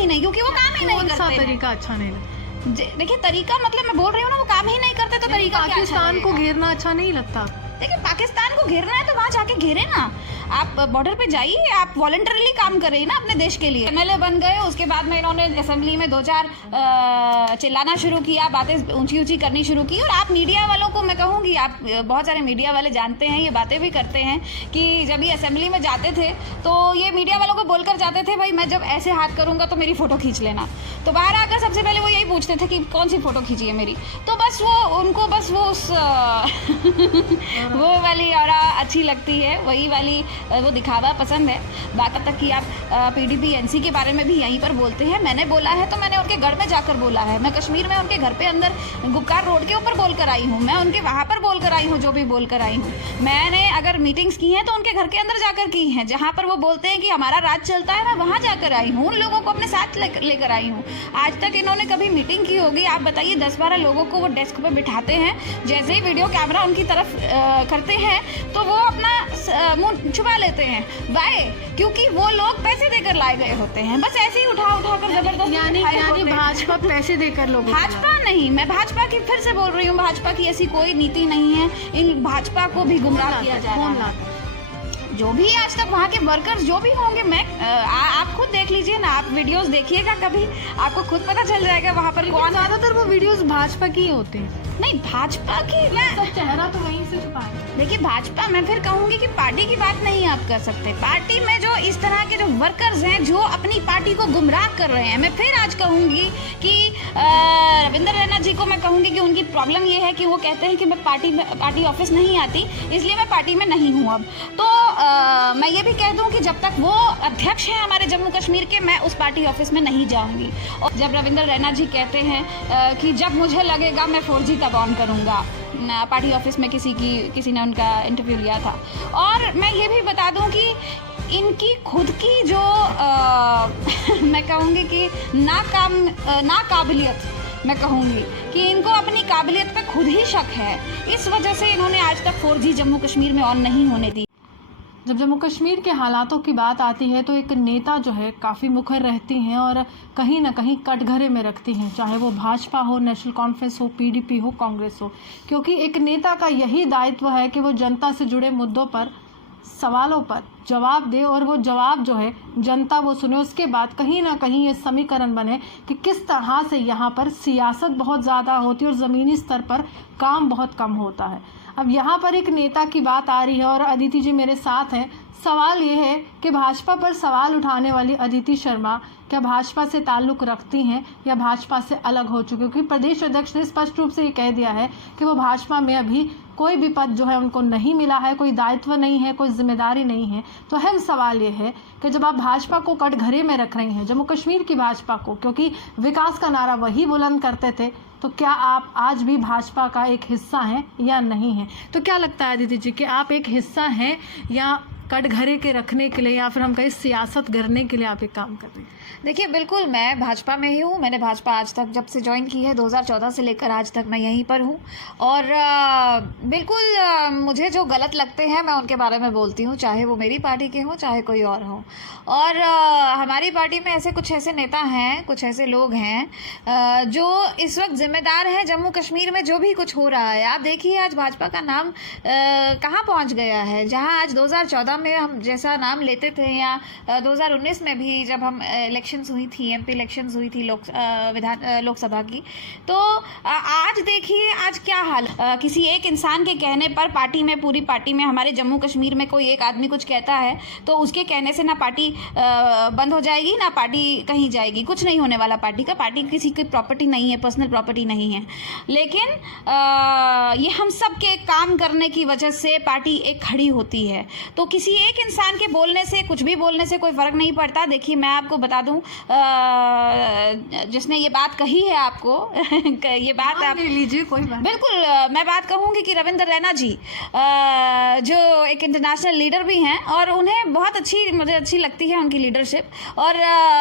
ही नहीं, क्योंकि वो काम ही नहीं करते। कौन सा तरीका अच्छा नहीं लगता? देखिए तरीका मतलब मैं बोल रही हूँ ना, वो काम ही नहीं करते तो तरीका क्या अच्छा पाकिस्तान को लगेगा? घेरना अच्छा नहीं लगता? देखिए पाकिस्तान को घेरना है तो वहाँ जाके घेरे ना, आप बॉर्डर पे जाइए, आप वॉलंटरली काम करें ना अपने देश के लिए। एमएलए बन गए, उसके बाद में इन्होंने असेंबली में 2-4 चिल्लाना शुरू किया, बातें ऊंची ऊंची करनी शुरू की। और आप मीडिया वालों को मैं कहूँगी, आप बहुत सारे मीडिया वाले जानते हैं, ये बातें भी करते हैं कि जब ये असेंबली में जाते थे तो ये मीडिया वालों को बोलकर जाते थे, भाई मैं जब ऐसे हाथ करूँगा तो मेरी फ़ोटो खींच लेना। तो बाहर आकर सबसे पहले वो यही पूछते थे कि कौन सी फ़ोटो खींची है मेरी। तो बस वो उनको बस वो उस वो वाली और अच्छी लगती है, वही वाली वो दिखावा पसंद है। बात तक कि आप पीडीपी एनसी के बारे में भी यहीं पर बोलते हैं। मैंने बोला है तो मैंने उनके घर में जाकर बोला है। मैं कश्मीर में उनके घर पे अंदर गुपकार रोड के ऊपर बोल कर आई हूँ, मैं उनके वहाँ पर बोल कर आई हूँ, जो भी बोल कर आई हूँ। मैंने अगर मीटिंग्स की हैं तो उनके घर के अंदर जाकर की हैं, जहाँ पर वो बोलते हैं कि हमारा राज चलता है, मैं वहाँ जाकर आई हूँ, उन लोगों को अपने साथ लेकर आई हूँ। आज तक इन्होंने कभी मीटिंग की होगी, आप बताइए, 10-12 लोगों को वो डेस्क पे बिठाते हैं, जैसे ही वीडियो कैमरा उनकी तरफ करते हैं तो वो अपना मुंह छुपा लेते हैं। वाई? क्योंकि वो लोग पैसे देकर लाए गए होते हैं, बस ऐसे ही उठा कर जबरदस्ती। यानी भाजपा पैसे देकर लोगों भाजपा नहीं, मैं भाजपा की फिर से बोल रही हूँ, भाजपा की ऐसी कोई नीति नहीं है। इन भाजपा को भी गुमराह किया जा रहा है। जो भी आज तक वहाँ के वर्कर्स जो भी होंगे, मैं आप खुद देख लीजिए ना, आप वीडियोस देखिएगा कभी, आपको खुद पता चल जाएगा वहाँ पर कौन। ज्यादातर वो वीडियोस भाजपा की होते हैं। नहीं, भाजपा की मैं चेहरा तो वहीं से छुपा है। देखिए भाजपा, मैं फिर कहूंगी कि पार्टी की बात नहीं आप कर सकते। पार्टी में जो इस तरह के जो वर्कर्स हैं जो अपनी पार्टी को गुमराह कर रहे हैं, मैं फिर आज कहूंगी कि रविंद्र रैना जी को मैं कहूंगी कि उनकी प्रॉब्लम ये है कि वो कहते हैं कि मैं पार्टी ऑफिस नहीं आती, इसलिए मैं पार्टी में नहीं हूँ अब। तो मैं ये भी कह दूं कि जब तक वो अध्यक्ष हैं हमारे जम्मू कश्मीर के, मैं उस पार्टी ऑफिस में नहीं जाऊंगी। और जब रविंद्र रैना जी कहते हैं कि जब मुझे लगेगा मैं 4G तब ऑन करूंगा, पार्टी ऑफिस में किसी ने उनका इंटरव्यू लिया था। और मैं ये भी बता दूं कि इनकी खुद की जो मैं कहूँगी कि नाकाबिलियत, मैं कहूँगी कि इनको अपनी काबिलियत पे खुद ही शक है, इस वजह से इन्होंने आज तक 4G जम्मू कश्मीर में ऑन नहीं होने दी। जब जम्मू कश्मीर के हालातों की बात आती है तो एक नेता जो है काफ़ी मुखर रहती हैं और कहीं ना कहीं कटघरे में रखती हैं, चाहे वो भाजपा हो, नेशनल कॉन्फ्रेंस हो, पीडीपी हो, कांग्रेस हो, क्योंकि एक नेता का यही दायित्व है कि वो जनता से जुड़े मुद्दों पर, सवालों पर जवाब दे और वो जवाब जो है जनता वो सुने। उसके बाद कहीं ना कहीं ये समीकरण बने कि किस तरह से यहाँ पर सियासत बहुत ज़्यादा होती है और ज़मीनी स्तर पर काम बहुत कम होता है। अब यहाँ पर एक नेता की बात आ रही है और अदिति जी मेरे साथ हैं। सवाल ये है कि भाजपा पर सवाल उठाने वाली अदिति शर्मा क्या भाजपा से ताल्लुक़ रखती हैं या भाजपा से अलग हो चुकी? क्योंकि प्रदेश अध्यक्ष ने स्पष्ट रूप से ये कह दिया है कि वो भाजपा में अभी कोई भी पद जो है उनको नहीं मिला है, कोई दायित्व नहीं है, कोई जिम्मेदारी नहीं है। तो अहम सवाल ये है कि जब आप भाजपा को कटघरे में रख रही हैं, जम्मू कश्मीर की भाजपा को, क्योंकि विकास का नारा वही बुलंद करते थे, तो क्या आप आज भी भाजपा का एक हिस्सा हैं या नहीं हैं? तो क्या लगता है अदिति जी कि आप एक हिस्सा हैं या कटघरे के रखने के लिए या फिर हम कहें सियासत करने के लिए आप एक काम कर रही हैं? देखिए बिल्कुल, मैं भाजपा में ही हूँ। मैंने भाजपा आज तक जब से ज्वाइन की है 2014 से लेकर आज तक मैं यहीं पर हूँ। और बिल्कुल मुझे जो गलत लगते हैं मैं उनके बारे में बोलती हूँ, चाहे वो मेरी पार्टी के हों चाहे कोई और हो। और हमारी पार्टी में कुछ ऐसे नेता हैं, कुछ ऐसे लोग हैं जो इस वक्त जिम्मेदार हैं जम्मू कश्मीर में जो भी कुछ हो रहा है। आप देखिए आज भाजपा का नाम कहाँ पहुँच गया है। जहाँ आज 2014 में हम जैसा नाम लेते थे, या 2019 में भी जब हम इलेक्शंस हुई थी, एमपी इलेक्शंस हुई थी लोकसभा की, तो आज देखिए आज क्या हाल। किसी एक इंसान के कहने पर पार्टी में, पूरी पार्टी में, हमारे जम्मू कश्मीर में कोई एक आदमी कुछ कहता है तो उसके कहने से ना पार्टी बंद हो जाएगी ना पार्टी कहीं जाएगी। कुछ नहीं होने वाला पार्टी का। पार्टी किसी की प्रॉपर्टी नहीं है, पर्सनल प्रॉपर्टी नहीं है। लेकिन ये हम सब के काम करने की वजह से पार्टी एक खड़ी होती है। तो किसी एक इंसान के बोलने से, कुछ भी बोलने से कोई फ़र्क नहीं पड़ता। देखिए मैं आपको बता दूं, जिसने ये बात कही है आपको ये बात आप लीजिए, कोई बात। बिल्कुल मैं बात कहूँगी कि रविंद्र रैना जी जो एक इंटरनेशनल लीडर भी हैं और उन्हें बहुत मुझे अच्छी लगती है उनकी लीडरशिप। और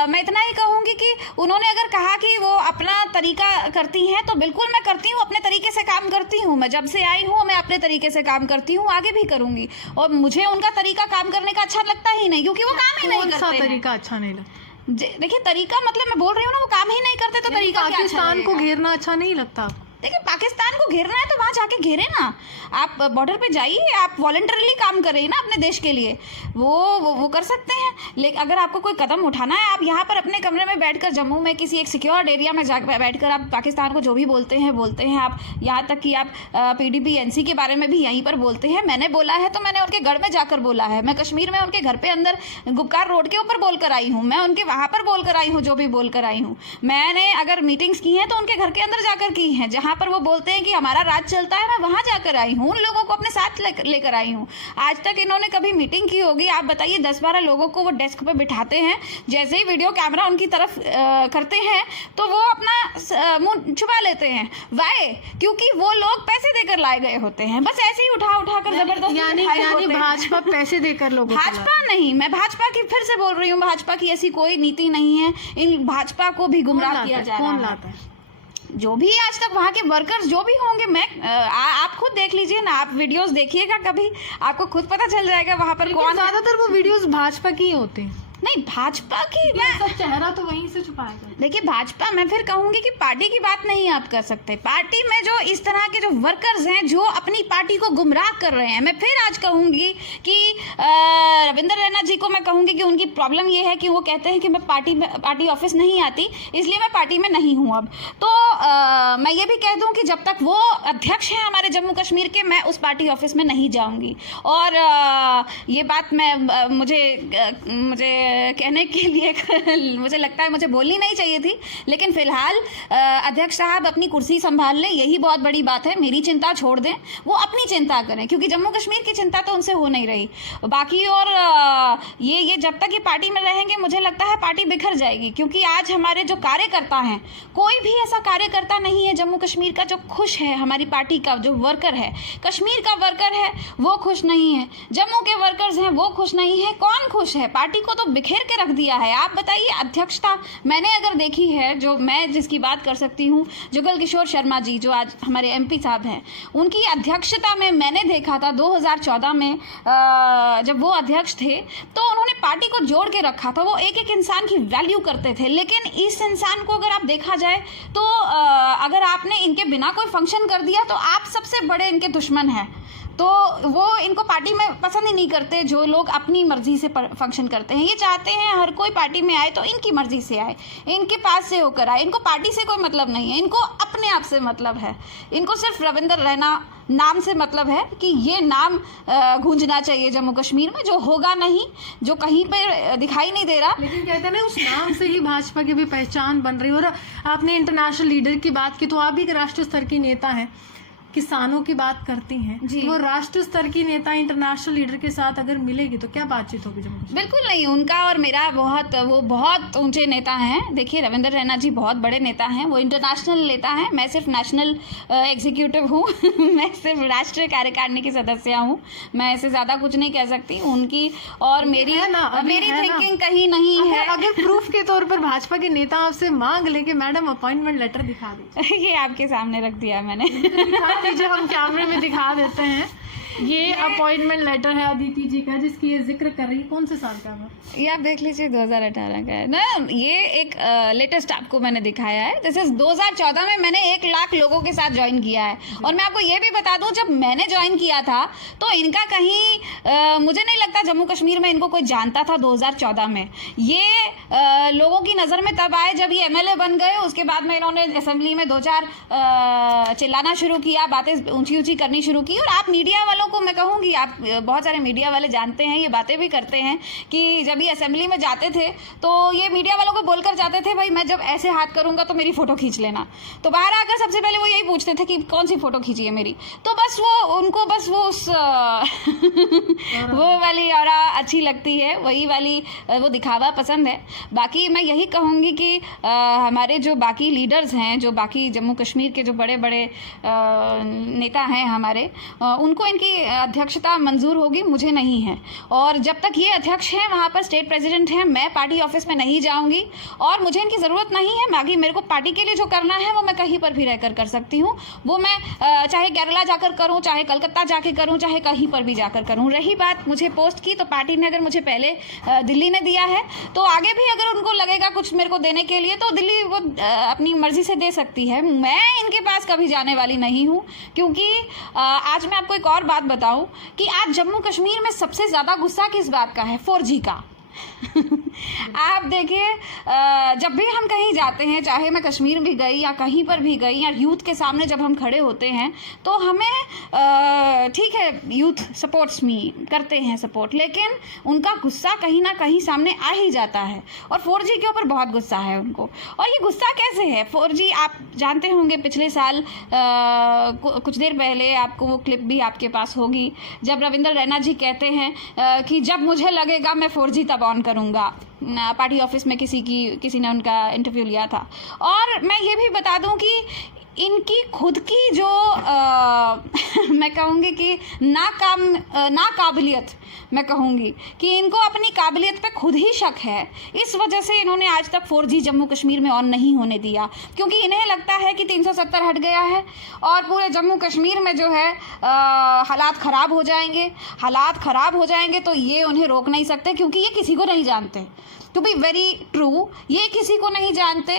मैं इतना ही कहूँगी कि उन्होंने अगर कहा कि वो अपना तरीका करती हैं तो बिल्कुल मैं करती हूँ, अपने तरीके से काम करती हूँ। मैं जब से आई हूँ मैं अपने तरीके से काम करती हूँ, आगे भी करूँगी। और मुझे उनका तरीका काम करने का अच्छा लगता ही नहीं, क्योंकि वो काम ही नहीं करते। कौन सा तरीका अच्छा नहीं लगता? देखिए तरीका, मतलब मैं बोल रही हूँ ना, वो काम ही नहीं करते तो तरीका क्या अच्छा पाकिस्तान को लगेगा? घेरना अच्छा नहीं लगता? देखिए पाकिस्तान को घेरना है तो वहाँ जाके घेरे ना, आप बॉर्डर पे जाइए, आप वॉलंटरली काम करिए ना अपने देश के लिए, वो कर सकते हैं। लेकिन अगर आपको कोई कदम उठाना है, आप यहाँ पर अपने कमरे में बैठकर जम्मू में किसी एक सिक्योर्ड एरिया में जा बैठकर आप पाकिस्तान को जो भी बोलते हैं आप, यहाँ तक कि आप PDP NC के बारे में भी यहीं पर बोलते हैं। मैंने बोला है तो मैंने उनके गढ़ में जाकर बोला है, मैं कश्मीर में उनके घर पे अंदर गुपकार रोड के ऊपर बोल कर आई हूँ, मैं उनके वहाँ पर बोल कर आई हूँ जो भी बोल कर आई हूँ। मैंने अगर मीटिंग्स की हैं तो उनके घर के अंदर जाकर की हैं, जहाँ पर वो बोलते हैं कि हमारा राज चलता है, मैं वहां जाकर आई हूँ, उन लोगों को अपने साथ लेकर आई हूँ। आज तक इन्होंने कभी मीटिंग की होगी, आप बताइए? 10-12 लोगों को वो डेस्क पे बिठाते हैं, जैसे ही वीडियो कैमरा उनकी तरफ करते हैं तो वो अपना मुंह छुपा लेते हैं। वाई? क्योंकि वो लोग पैसे देकर लाए गए होते हैं, बस ऐसे ही उठा कर जबरदस्ती यानी भाजपा पैसे देकर लोगों को भाजपा नहीं, मैं भाजपा की फिर से बोल रही हूँ, भाजपा की ऐसी कोई नीति नहीं है। इन भाजपा को भी गुमराह किया जा रहा है। कौन लाता है? जो भी आज तक वहाँ के वर्कर्स जो भी होंगे, मैं आप खुद देख लीजिए ना, आप वीडियोस देखिएगा कभी, आपको खुद पता चल जाएगा वहाँ पर कौन। ज्यादातर वो वीडियोस भाजपा की होते हैं। नहीं, भाजपा की मैं चेहरा तो वहीं से छुपाया जाए। देखिए भाजपा, मैं फिर कहूंगी कि पार्टी की बात नहीं आप कर सकते। पार्टी में जो इस तरह के जो वर्कर्स हैं जो अपनी पार्टी को गुमराह कर रहे हैं, मैं फिर आज कहूंगी कि रविंद्र रैना जी को मैं कहूंगी कि उनकी प्रॉब्लम ये है कि वो कहते हैं कि मैं पार्टी ऑफिस नहीं आती, इसलिए मैं पार्टी में नहीं हूँ अब। तो मैं ये भी कह दूँ कि जब तक वो अध्यक्ष हैं हमारे जम्मू कश्मीर के, मैं उस पार्टी ऑफिस में नहीं जाऊँगी। और ये बात मैं मुझे कहने के लिए मुझे लगता है मुझे बोलनी नहीं चाहिए थी, लेकिन फिलहाल अध्यक्ष साहब अपनी कुर्सी संभाल लें, यही बहुत बड़ी बात है। मेरी चिंता छोड़ दें, वो अपनी चिंता करें, क्योंकि जम्मू कश्मीर की चिंता तो उनसे हो नहीं रही। बाकी और ये जब तक ये पार्टी में रहेंगे, मुझे लगता है पार्टी बिखर जाएगी, क्योंकि आज हमारे जो कार्यकर्ता हैं, कोई भी ऐसा कार्यकर्ता नहीं है जम्मू कश्मीर का जो खुश है। हमारी पार्टी का जो वर्कर है, कश्मीर का वर्कर है, वो खुश नहीं है। जम्मू के वर्कर्स हैं, वो खुश नहीं है। कौन खुश है? पार्टी को तो बिखेर के रख दिया है। आप बताइए, अध्यक्षता मैंने अगर देखी है, जो मैं जिसकी बात कर सकती हूँ, जुगल किशोर शर्मा जी जो आज हमारे MP साहब हैं, उनकी अध्यक्षता में मैंने देखा था 2014 में जब वो अध्यक्ष थे, तो उन्होंने पार्टी को जोड़ के रखा था। वो एक एक इंसान की वैल्यू करते थे। लेकिन इस इंसान को अगर आप देखा जाए तो अगर आपने इनके बिना कोई फंक्शन कर दिया तो आप सबसे बड़े इनके दुश्मन हैं। तो वो इनको पार्टी में पसंद ही नहीं करते, जो लोग अपनी मर्जी से फंक्शन करते हैं। ये चाहते हैं हर कोई पार्टी में आए तो इनकी मर्जी से आए, इनके पास से होकर आए। इनको पार्टी से कोई मतलब नहीं है, इनको अपने आप से मतलब है। इनको सिर्फ रविंद्र रैना नाम से मतलब है कि ये नाम गूंजना चाहिए जम्मू कश्मीर में, जो होगा नहीं, जो कहीं पर दिखाई नहीं दे रहा। लेकिन कहते हैं ना, उस नाम से ही भाजपा की भी पहचान बन रही है। और आपने इंटरनेशनल लीडर की बात की, तो आप भी एक राष्ट्रीय स्तर की नेता हैं, किसानों की बात करती हैं जी। वो राष्ट्रीय स्तर की नेता इंटरनेशनल लीडर के साथ अगर मिलेगी तो क्या बातचीत होगी जम्मू कश्मीर? बिल्कुल नहीं। उनका और मेरा वो बहुत ऊंचे नेता हैं। देखिए, रविंद्र रैना जी बहुत बड़े नेता हैं, वो इंटरनेशनल नेता हैं। मैं सिर्फ नेशनल एग्जीक्यूटिव हूँ मैं सिर्फ राष्ट्रीय कार्यकारिणी की सदस्य हूँ। मैं इससे ज्यादा कुछ नहीं कह सकती। उनकी और मेरी थिंकिंग कहीं नहीं है। अगर प्रूफ के तौर पर भाजपा के नेता आपसे मांग ले कि मैडम अपॉइंटमेंट लेटर दिखा दीजिए ये आपके सामने रख दिया मैंने जो हम कैमरे में दिखा देते हैं, ये अपॉइंटमेंट लेटर है अदिति जी का, जिसकी ये जिक्र कर रही है। कौन से साल का है ये आप देख लीजिए, 2018 का है ना। ये एक लेटेस्ट आपको मैंने दिखाया है। जैसे 2014 में मैंने 1 लाख लोगों के साथ ज्वाइन किया है। और मैं आपको ये भी बता दूं, जब मैंने ज्वाइन किया था तो इनका कहीं मुझे नहीं लगता जम्मू कश्मीर में इनको कोई जानता था। 2014 में ये लोगों की नज़र में तब आए जब ये MLA बन गए। उसके बाद में इन्होंने असेंबली में 2-4 चिल्लाना शुरू किया, बातें ऊंची करनी शुरू की। और आप मीडिया वालों को मैं कहूँगी, आप बहुत सारे मीडिया वाले जानते हैं, ये बातें भी करते हैं कि जब ये असेंबली में जाते थे तो ये मीडिया वालों को बोलकर जाते थे, भाई मैं जब ऐसे हाथ करूंगा तो मेरी फोटो खींच लेना। तो बाहर आकर सबसे पहले वो यही पूछते थे कि कौन सी फोटो खींची है मेरी। तो बस उनको वो उस वो वाली और अच्छी लगती है, वही वाली वो दिखावा पसंद है। बाकी मैं यही कहूँगी कि हमारे जो बाकी लीडर्स हैं, जो बाकी जम्मू कश्मीर के जो बड़े बड़े नेता हैं हमारे, उनको इनकी अध्यक्षता मंजूर होगी, मुझे नहीं है। और जब तक ये अध्यक्ष हैं, वहाँ पर स्टेट प्रेसिडेंट हैं, मैं पार्टी ऑफिस में नहीं जाऊँगी और मुझे इनकी ज़रूरत नहीं है। बाकी मेरे को पार्टी के लिए जो करना है वो मैं कहीं पर भी रहकर कर सकती हूँ। वो मैं चाहे केरला जाकर करूँ, चाहे कलकत्ता जाके करूँ, चाहे कहीं पर भी जाकर करूँ। रही बात मुझे पोस्ट की, तो पार्टी ने अगर मुझे पहले दिल्ली में दिया है तो आगे भी अगर उनको लगेगा कुछ मेरे को देने के लिए तो दिल्ली वो अपनी मर्जी से दे सकती है। मैं इनके पास कभी जाने वाली नहीं हूँ, क्योंकि आज मैं आपको एक और बात बताऊं कि आज जम्मू कश्मीर में सबसे ज़्यादा गुस्सा किस बात का है? 4G का। आप देखिए, जब भी हम कहीं जाते हैं, चाहे मैं कश्मीर भी गई या कहीं पर भी गई, या यूथ के सामने जब हम खड़े होते हैं तो हमें ठीक है, यूथ सपोर्ट्स मी करते हैं सपोर्ट, लेकिन उनका गुस्सा कहीं ना कहीं सामने आ ही जाता है। और 4G के ऊपर बहुत गुस्सा है उनको। और ये गुस्सा कैसे है? 4G आप जानते होंगे, पिछले साल कुछ देर पहले आपको वो क्लिप भी आपके पास होगी, जब रविंद्र रैना जी कहते हैं कि जब मुझे लगेगा मैं 4G तब ऑन करूंगा। पार्टी ऑफिस में किसी ने उनका इंटरव्यू लिया था। और मैं ये भी बता दूं कि इनकी खुद की जो मैं कहूँगी कि नाकाबिलियत, मैं कहूँगी कि इनको अपनी काबिलियत पे खुद ही शक है। इस वजह से इन्होंने आज तक 4G जम्मू कश्मीर में ऑन नहीं होने दिया, क्योंकि इन्हें लगता है कि 370 हट गया है और पूरे जम्मू कश्मीर में जो है हालात ख़राब हो जाएंगे। हालात ख़राब हो जाएंगे तो ये उन्हें रोक नहीं सकते, क्योंकि ये किसी को नहीं जानते। टू बी वेरी ट्रू, ये किसी को नहीं जानते।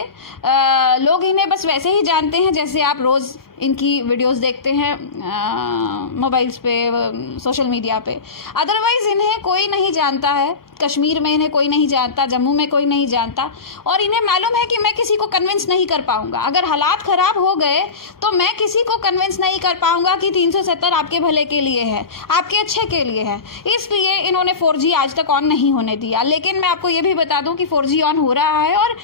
लोग इन्हें बस वैसे ही जानते हैं जैसे आप रोज़ इनकी वीडियोस देखते हैं मोबाइल्स पे, सोशल मीडिया पे। अदरवाइज़ इन्हें कोई नहीं जानता है। कश्मीर में इन्हें कोई नहीं जानता, जम्मू में कोई नहीं जानता, और इन्हें मालूम है कि मैं किसी को कन्विंस नहीं कर पाऊंगा। अगर हालात ख़राब हो गए तो मैं किसी को कन्विंस नहीं कर पाऊंगा कि 370 आपके भले के लिए है, आपके अच्छे के लिए है। इसलिए इन्होंने 4G आज तक ऑन नहीं होने दिया। लेकिन मैं आपको ये भी बता दूं कि 4G ऑन हो रहा है और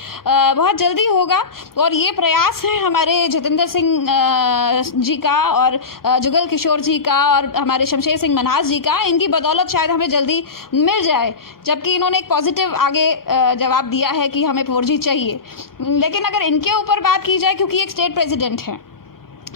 बहुत जल्दी होगा। और ये प्रयास है हमारे जितेंद्र सिंह जी का और जुगल किशोर जी का और हमारे शमशेर सिंह मन्हास जी का। इनकी बदौलत शायद हमें जल्दी मिल जाए, जबकि इन्होंने एक पॉजिटिव आगे जवाब दिया है कि हमें 4G चाहिए। लेकिन अगर इनके ऊपर बात की जाए, क्योंकि एक स्टेट प्रेसिडेंट है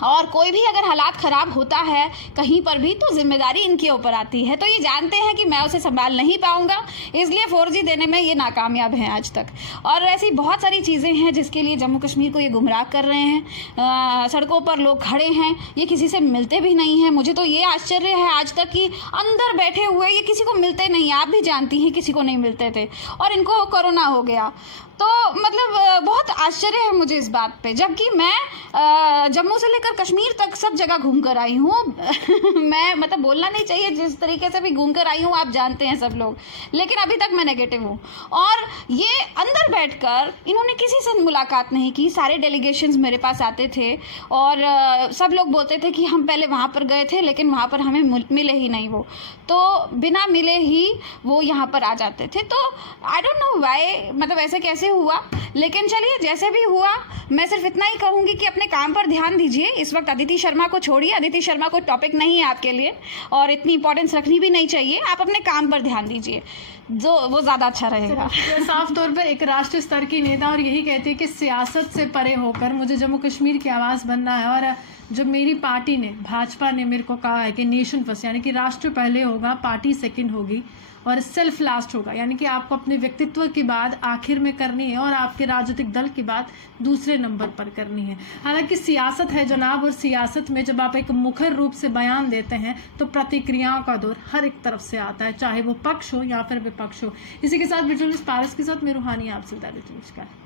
और कोई भी अगर हालात ख़राब होता है कहीं पर भी तो जिम्मेदारी इनके ऊपर आती है, तो ये जानते हैं कि मैं उसे संभाल नहीं पाऊंगा, इसलिए 4G देने में ये नाकामयाब हैं आज तक। और ऐसी बहुत सारी चीज़ें हैं जिसके लिए जम्मू कश्मीर को ये गुमराह कर रहे हैं। सड़कों पर लोग खड़े हैं, ये किसी से मिलते भी नहीं हैं। मुझे तो ये आश्चर्य है आज तक कि अंदर बैठे हुए ये किसी को मिलते नहीं। आप भी जानती हैं किसी को नहीं मिलते थे, और इनको कोरोना हो गया। तो मतलब बहुत आश्चर्य है मुझे इस बात पे, जबकि मैं जम्मू से लेकर कश्मीर तक सब जगह घूम कर आई हूँ। मैं मतलब बोलना नहीं चाहिए, जिस तरीके से भी घूम कर आई हूँ आप जानते हैं सब लोग, लेकिन अभी तक मैं नेगेटिव हूँ। और ये अंदर बैठकर इन्होंने किसी से मुलाकात नहीं की। सारे डेलीगेशंस मेरे पास आते थे और सब लोग बोलते थे कि हम पहले वहाँ पर गए थे, लेकिन वहाँ पर हमें मिले ही नहीं वो, तो बिना मिले ही वो यहाँ पर आ जाते थे। तो आई डोंट नो व्हाई, मतलब ऐसे कैसे हुआ, लेकिन चलिए जैसे भी हुआ। मैं सिर्फ इतना ही कहूँगी कि अपने काम पर ध्यान दीजिए। इस वक्त अदिति शर्मा को छोड़िए, अदिति शर्मा कोई टॉपिक नहीं है आपके लिए और इतनी इंपॉर्टेंस रखनी भी नहीं चाहिए। आप अपने काम पर ध्यान दीजिए, जो वो ज़्यादा अच्छा रहेगा। साफ तौर पर एक राष्ट्रीय स्तर की नेता और यही कहती है कि सियासत से परे होकर मुझे जम्मू कश्मीर की आवाज़ बनना है। और जो मेरी पार्टी ने, भाजपा ने मेरे को कहा है कि नेशन फर्स्ट, यानी कि राष्ट्र पहले होगा, पार्टी सेकंड होगी और सेल्फ लास्ट होगा, यानी कि आपको अपने व्यक्तित्व की बात आखिर में करनी है और आपके राजनीतिक दल की बात दूसरे नंबर पर करनी है। हालांकि सियासत है जनाब, और सियासत में जब आप एक मुखर रूप से बयान देते हैं तो प्रतिक्रियाओं का दौर हर एक तरफ से आता है, चाहे वो पक्ष हो या फिर विपक्ष हो। इसी के साथ विजुअलिस्ट पारस के साथ मैं रूहानी आपसे विदा लेती हूं। नमस्कार।